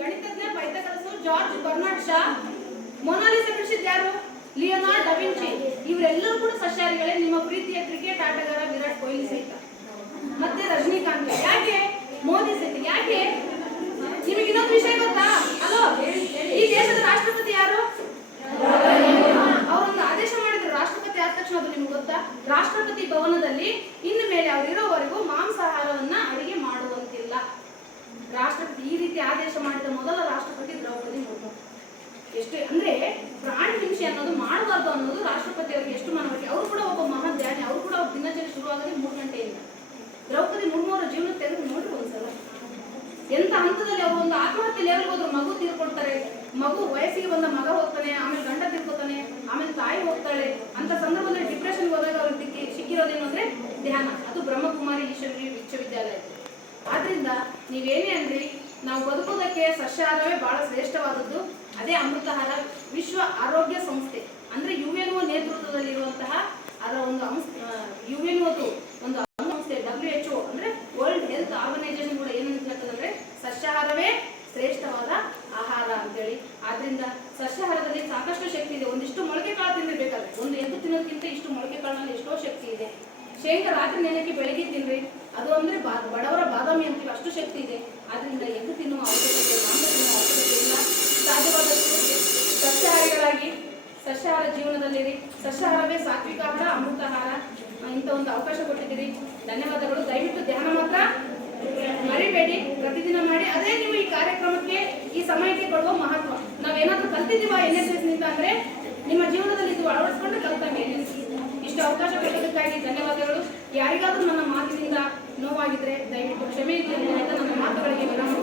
ಗಣಿತಜ್ಞ Pythagoras, George Bernard Shaw. Mona Lisa ಬಿಡಿಸಿದ ಯಾರು? Leonardo ಡ ವಿಂಚಿ. ಇವರೆಲ್ಲರೂ ಕೂಡ ಸಸ್ಯಾಹಾರಿಗಳೇ. ನಿಮ್ಮ ಪ್ರೀತಿಯ ಕ್ರಿಕೆಟ್ ಆಟಗಾರ ವಿರಾಟ್ ಕೊಹ್ಲಿ ಸಹಿತ, ಮತ್ತೆ ರಜನಿಕಾಂತ್. ಯಾಕೆ? ಮೋದಿ ಸಹಿತ. ಯಾಕೆ? ನಿಮಗೆ ಇನ್ನೊಂದು ವಿಷಯ ಗೊತ್ತಾ? ಅಲೋ, ಈ ದೇಶದ ರಾಷ್ಟ್ರಪತಿ ಯಾರು? ಅವರೊಂದು ಆದೇಶ ಮಾಡಿದ್ರು ರಾಷ್ಟ್ರಪತಿ ಆದ ತಕ್ಷಣ. ಅದು ನಿಮ್ಗೆ ಗೊತ್ತಾ? ರಾಷ್ಟ್ರಪತಿ ಭವನದಲ್ಲಿ ಇನ್ನು ಮೇಲೆ ಅವ್ರು ಇರೋವರೆಗೂ ಮಾಂಸಾಹಾರವನ್ನ ಅಡಿಗೆ ಮಾಡುವಂತಿಲ್ಲ. ರಾಷ್ಟ್ರಪತಿ ಈ ರೀತಿ ಆದೇಶ ಮಾಡಿದ ಮೊದಲ ರಾಷ್ಟ್ರಪತಿ ದ್ರೌಪದಿ ಮುರ್ಮು. ಎಷ್ಟು ಅಂದ್ರೆ ಪ್ರಾಣಿ ಹಿಂಸೆ ಅನ್ನೋದು ಮಾಡಬಾರ್ದು ಅನ್ನೋದು ರಾಷ್ಟ್ರಪತಿ ಅವರಿಗೆ ಎಷ್ಟು ಮನವರಿಕೆ. ಅವರು ಕೂಡ ಒಬ್ಬ ಮಹಾನ್ ಧ್ಯಾನಿ. ಅವರು ಕೂಡ ಅವ್ರ ದಿನಚರಿ ಶುರುವಾಗದೆ 3 ಗಂಟೆಯಿಂದ. ದ್ರೌಪದಿ ಮುರ್ಮು ಅವರ ಜೀವನ ತೆಗೆದು ನೋಡ್ರಿ ಒಂದ್ಸಲ. ಎಂತ ಹಂತದಲ್ಲಿ ಅವರು ಒಂದು ಆತ್ಮಹತ್ಯೆ ಲೆವೆಲ್ ಹೋದ್ರು. ಮಗು ತೀರ್ಕೊಳ್ತಾರೆ, ಮಗು ವಯಸ್ಸಿಗೆ ಬಂದ ಮಗ ಹೋಗ್ತಾನೆ, ಆಮೇಲೆ ಗಂಡ ತೀರ್ಕೊತಾನೆ, ಆಮೇಲೆ ತಾಯಿ ಹೋಗ್ತಾಳೆ. ಅಂತ ಸಂದರ್ಭದಲ್ಲಿ ಡಿಪ್ರೆಷನ್ ಹೋದಾಗ ಅವ್ರಿಗೆ ಸಿಕ್ಕಿರೋದೇನು ಅಂದ್ರೆ ಧ್ಯಾನ. ಅದು ಬ್ರಹ್ಮಕುಮಾರಿ ಈಶ್ವರಿ ವಿಶ್ವವಿದ್ಯಾಲಯ. ಆದ್ರಿಂದ ನೀವೇನೇ ಅಂದ್ರಿ, ನಾವು ಬದುಕೋದಕ್ಕೆ ಸಸ್ಯಾಹಾರವೇ ಬಹಳ ಶ್ರೇಷ್ಠವಾದದ್ದು. ಅದೇ ಅಮೃತಾಹಾರ. ವಿಶ್ವ ಆರೋಗ್ಯ ಸಂಸ್ಥೆ ಅಂದ್ರೆ UNO ನೇತೃತ್ವದಲ್ಲಿರುವಂತಹ ಅದರ ಒಂದು UNOದು ಒಂದು ಸಂಸ್ಥೆ WHO ಅಂದ್ರೆ ವರ್ಲ್ಡ್ ಹೆಲ್ತ್ ಆರ್ಗನೈಸೇಷನ್ ಕೂಡ ಏನು ಹೇಳ್ತದಂದ್ರೆ ಸಸ್ಯಾಹಾರವೇ ಶ್ರೇಷ್ಠವಾದ ಆಹಾರ ಅಂತೇಳಿ. ಆದ್ರಿಂದ ಸಸ್ಯಾಹಾರದಲ್ಲಿ ಸಾಕಷ್ಟು ಶಕ್ತಿ ಇದೆ. ಒಂದಿಷ್ಟು ಮೊಳಕೆ ಕಾಳು ತಿನ್ನಿರ್ಬೇಕಾದ್ರೆ, ಒಂದು ಎದ್ದು ತಿನ್ನೋದಕ್ಕಿಂತ ಇಷ್ಟು ಮೊಳಕೆ ಕಾಳಿನಲ್ಲಿ ಎಷ್ಟೋ ಶಕ್ತಿ ಇದೆ. ಶೇಂಗಾ ರಾತ್ರಿ ನೆನೆಕ್ಕೆ ಬೆಳಗ್ಗೆ ತಿನ್ರಿ, ಅದು ಅಂದ್ರೆ ಬಡವರ ಬಾದಾಮಿ ಅಂತೀವಿ, ಅಷ್ಟು ಶಕ್ತಿ ಇದೆ. ಆದ್ರಿಂದ ಎದ್ದು ತಿನ್ನುವ ಅವಶ್ಯಕತೆ, ಮಾಂಸ ತಿನ್ನುವ ಅವಶ್ಯಕತೆ ಇಲ್ಲ. ಸಾಧ್ಯವಾದಷ್ಟು ಸಸ್ಯಾಹಾರಿಗಳಾಗಿ ಸಸ್ಯಾಹಾರ ಜೀವನದಲ್ಲಿರಿ. ಸಸ್ಯಾಹಾರವೇ ಸಾತ್ವಿಕ ಆಹಾರ, ಅಮೃತಾಹಾರ. ಇಂಥ ಒಂದು ಅವಕಾಶ ಕೊಟ್ಟಿದ್ದೀರಿ, ಧನ್ಯವಾದಗಳು. ದಯವಿಟ್ಟು ಧ್ಯಾನ ಮಾತ್ರ ಮರಿಬೇಡಿ, ಪ್ರತಿದಿನ ಮಾಡಿ. ಅದೇ ನೀವು ಈ ಕಾರ್ಯಕ್ರಮಕ್ಕೆ, ಈ ಸಮಯಕ್ಕೆ ಕೊಡುವ ಮಹತ್ವ. ನಾವೇನಾದ್ರೂ ಕಲ್ತಿದ್ದೀವ NSS ನಿಂದ ಅಂದ್ರೆ ನಿಮ್ಮ ಜೀವನದಲ್ಲಿ ಇದು ಅಳವಡಿಸ್ಕೊಂಡು ಕಲ್ತಂಗೆ NSS. ಇಷ್ಟು ಅವಕಾಶ ಕೊಟ್ಟದಕ್ಕಾಗಿ ಧನ್ಯವಾದಗಳು. ಯಾರಿಗಾದ್ರೂ ನನ್ನ ಮಾತಿನಿಂದ ನೋವಾಗಿದ್ರೆ ದಯವಿಟ್ಟು ಕ್ಷಮೆ ಇರಲಿ ಅಂತ ನನ್ನ ಮಾತುಗಳಿಗೆ ವಿರಾಮ